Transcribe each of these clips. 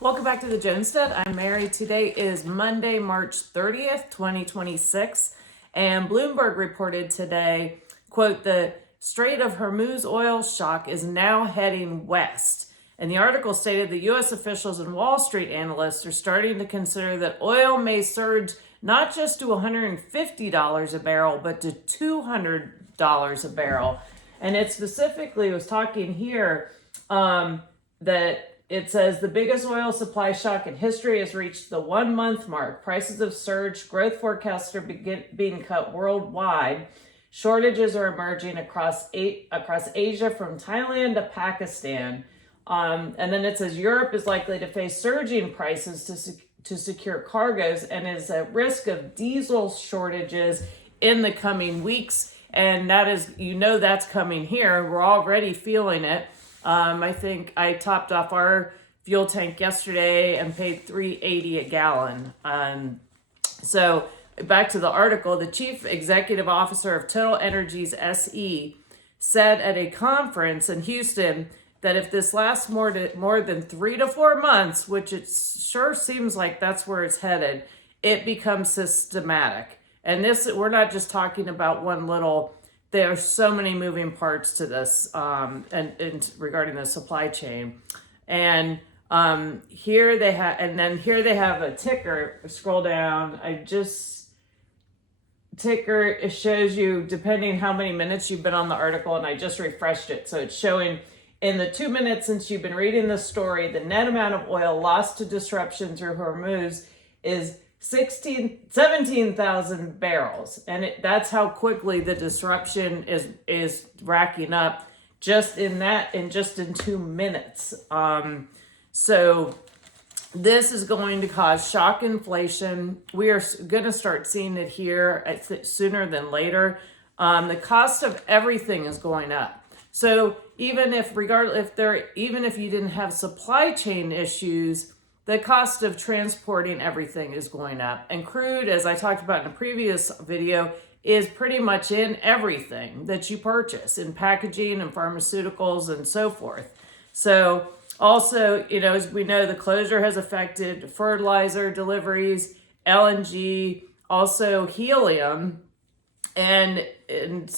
Welcome back to the Jonestead. I'm Mary. Today is Monday, March 30th, 2026. And Bloomberg reported today, quote, the Strait of Hormuz oil shock is now heading west. And the article stated that U.S. officials and Wall Street analysts are starting to consider that oil may surge not just to $150 a barrel, but to $200 a barrel. And it specifically was talking here that it says the biggest oil supply shock in history has reached the 1 month mark. Prices have surged. Growth forecasts are being cut worldwide. Shortages are emerging across Asia from Thailand to Pakistan. And then it says Europe is likely to face surging prices to secure cargoes and is at risk of diesel shortages in the coming weeks. And that is, that's coming here. We're already feeling it. I think I topped off our fuel tank yesterday and paid $3.80 a gallon. So back to the article, the chief executive officer of Total Energies SE said at a conference in Houston that if this lasts more than 3 to 4 months, which it sure seems like that's where it's headed, it becomes systematic. And we're not just talking about one little. There are so many moving parts to this, and regarding the supply chain, and here they have a ticker. Scroll down. Ticker. It shows you depending how many minutes you've been on the article, and I just refreshed it, so it's showing in the 2 minutes since you've been reading the story, the net amount of oil lost to disruption through Hormuz is 17,000 barrels. And that's how quickly the disruption is racking up just in 2 minutes. So this is going to cause shock inflation. We are going to start seeing it here sooner than later. The cost of everything is going up. So even if you didn't have supply chain issues, the cost of transporting everything is going up. And crude, as I talked about in a previous video, is pretty much in everything that you purchase, in packaging and pharmaceuticals and so forth. So also, as we know, the closure has affected fertilizer deliveries, LNG, also helium, and it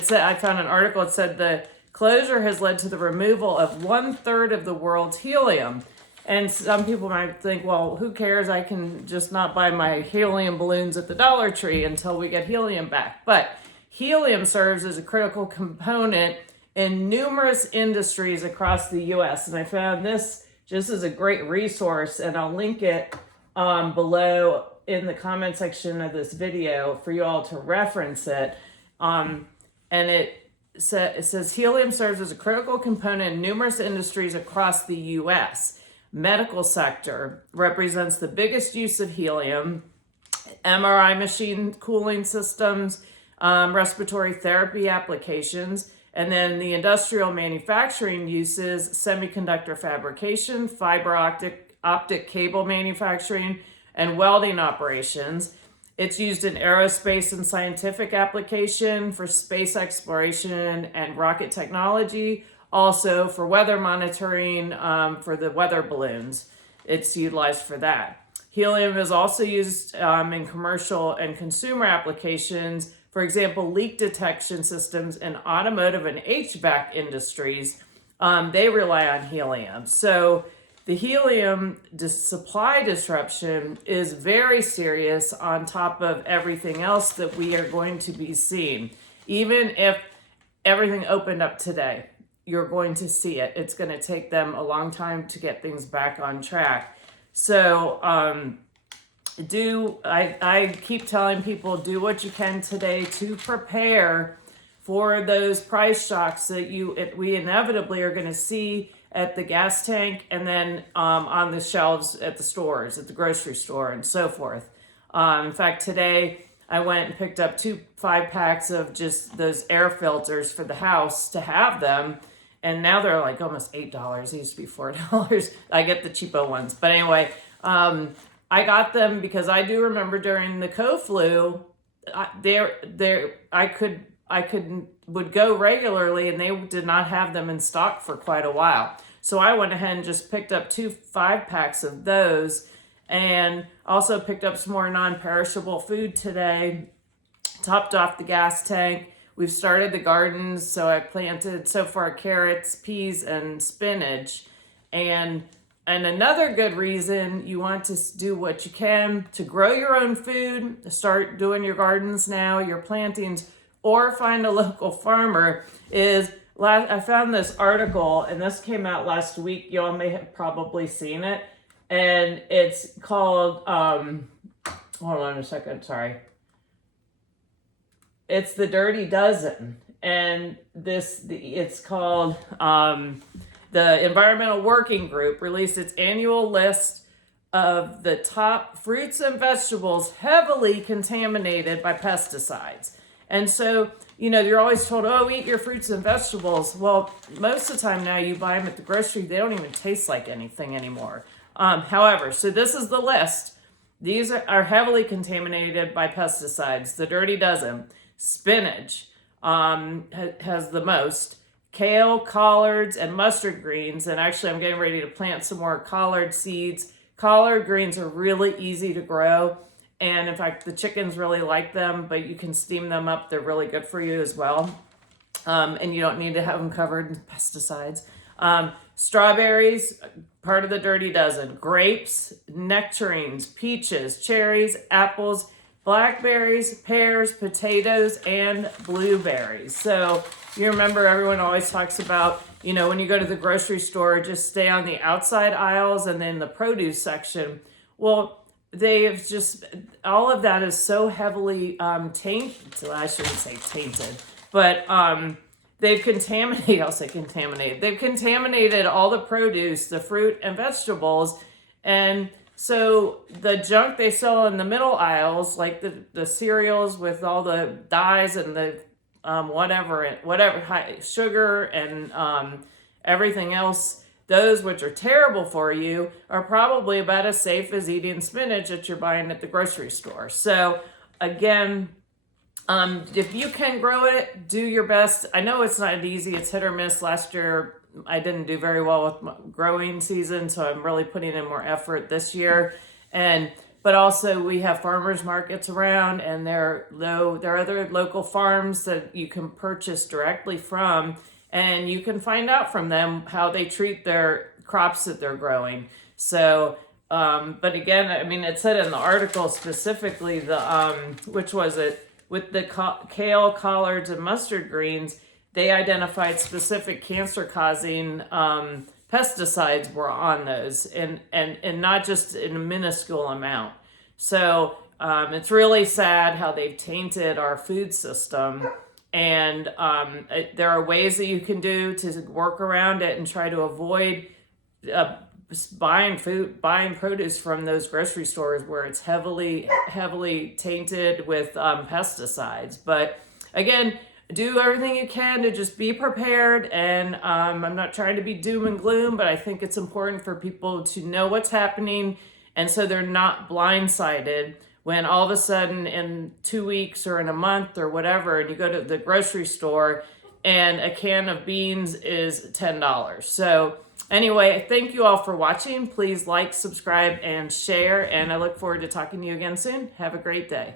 said, I found an article, it said the closure has led to the removal of 1/3 of the world's helium. And some people might think, well, who cares? I can just not buy my helium balloons at the Dollar Tree until we get helium back. But helium serves as a critical component in numerous industries across the U.S. And I found this just as a great resource, and I'll link it below in the comment section of this video for you all to reference it. And it says helium serves as a critical component in numerous industries across the U.S. Medical sector represents the biggest use of helium. MRI machine cooling systems, respiratory therapy applications, and then the industrial manufacturing uses semiconductor fabrication, fiber optic cable manufacturing, and welding operations. It's used in aerospace and scientific application, for space exploration and rocket technology, also for weather monitoring, for the weather balloons. It's utilized for that. Helium is also used in commercial and consumer applications, for example, leak detection systems in automotive and HVAC industries. They rely on helium. So the helium supply disruption is very serious on top of everything else that we are going to be seeing. Even if everything opened up today, you're going to see it. It's going to take them a long time to get things back on track. So I keep telling people, do what you can today to prepare for those price shocks that we inevitably are going to see at the gas tank, and then on the shelves at the stores, at the grocery store, and so forth. In fact, today I went and picked up 2 5-packs of just those air filters for the house to have them, and now they're like almost $8. They used to be $4. I get the cheapo ones, but anyway, I got them because I do remember during the co-flu, I would go regularly, and they did not have them in stock for quite a while. So I went ahead and just picked up 2 5-packs of those, and also picked up some more non-perishable food today, topped off the gas tank. We've started the gardens, so I planted so far carrots, peas, and spinach. And another good reason you want to do what you can to grow your own food, start doing your gardens now, your plantings, or find a local farmer is, I found this article, and this came out last week. You all may have probably seen it. And it's called, hold on a second, sorry. It's the Dirty Dozen. And it's called, the Environmental Working Group released its annual list of the top fruits and vegetables heavily contaminated by pesticides. And so, you're always told, oh, eat your fruits and vegetables. Well, most of the time now you buy them at the grocery, they don't even taste like anything anymore. However, so this is the list. These are heavily contaminated by pesticides. The Dirty Dozen. Spinach has the most. Kale, collards, and mustard greens. And actually, I'm getting ready to plant some more collard seeds. Collard greens are really easy to grow. And in fact, the chickens really like them, but you can steam them up. They're really good for you as well. And you don't need to have them covered in pesticides. Strawberries, part of the Dirty Dozen. Grapes, nectarines, peaches, cherries, apples, blackberries, pears, potatoes, and blueberries. So you remember everyone always talks about, when you go to the grocery store, just stay on the outside aisles and then the produce section. Well, they've just, all of that is so heavily tainted. So I shouldn't say tainted, but they've contaminated, I'll say contaminated. They've contaminated all the produce, the fruit and vegetables. And so the junk they sell in the middle aisles, like the cereals with all the dyes and the whatever sugar and everything else, those which are terrible for you are probably about as safe as eating spinach that you're buying at the grocery store. So again, if you can grow it, do your best. I know it's not easy. It's hit or miss. Last year, I didn't do very well with my growing season, so I'm really putting in more effort this year. But also we have farmers markets around, and there are other local farms that you can purchase directly from, and you can find out from them how they treat their crops that they're growing. So, but again, I mean, it said in the article specifically which was it? With the kale, collards, and mustard greens, they identified specific cancer-causing pesticides were on those, and not just in a minuscule amount. So it's really sad how they've tainted our food system. And there are ways that you can do to work around it and try to avoid buying produce from those grocery stores where it's heavily tainted with pesticides. But again, do everything you can to just be prepared. And I'm not trying to be doom and gloom, but I think it's important for people to know what's happening, and so they're not blindsided when all of a sudden in 2 weeks or in a month or whatever, and you go to the grocery store and a can of beans is $10. So anyway, thank you all for watching. Please like, subscribe, and share, and I look forward to talking to you again soon. Have a great day.